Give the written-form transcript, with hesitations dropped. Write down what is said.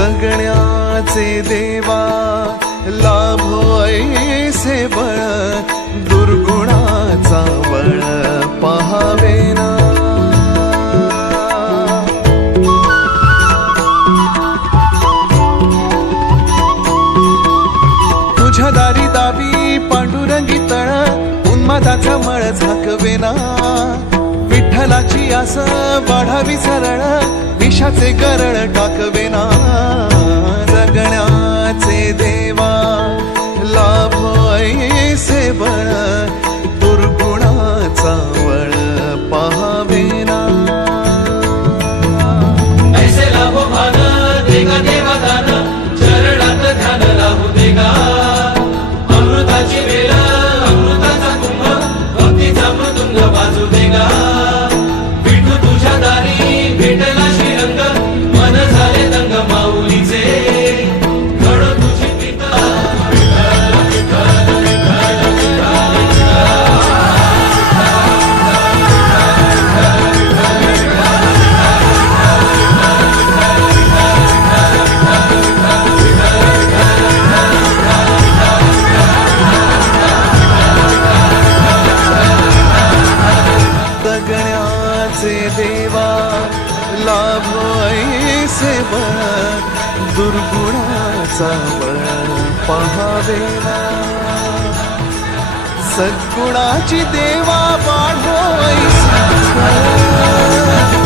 जगण्याचे देवा लाभो ऐसे बळ दुर्गुणाचा बळ पहावे ना तुझ्या दारी दावी पांडुरंगी तळ उन्मादाचा मळ झाकवेना विठ्ठलाची आस वाढावी सरळ विषाचे गरळ टाकवेना जगण्याचे देवा लाभो ऐसे बळ दुर्गुणाचा बळ पहावेना ऐसे लाभो भान देगा देवा दान चरणात ध्यान लाभू देगा अमृताची वेळ अमृताचा कुंभ भक्तीचा मृदुंग वाजू देगा विठू तुझ्या दारी भेटला श्रीरंग मन झाले दंग माऊलीचे घडो तुझी पिता जगण्याचे देवा लाभो ऐसे बळ दुर्गुणाचा बळ पहावेना सद्गुणाची देवा वाढो ऐसे बळ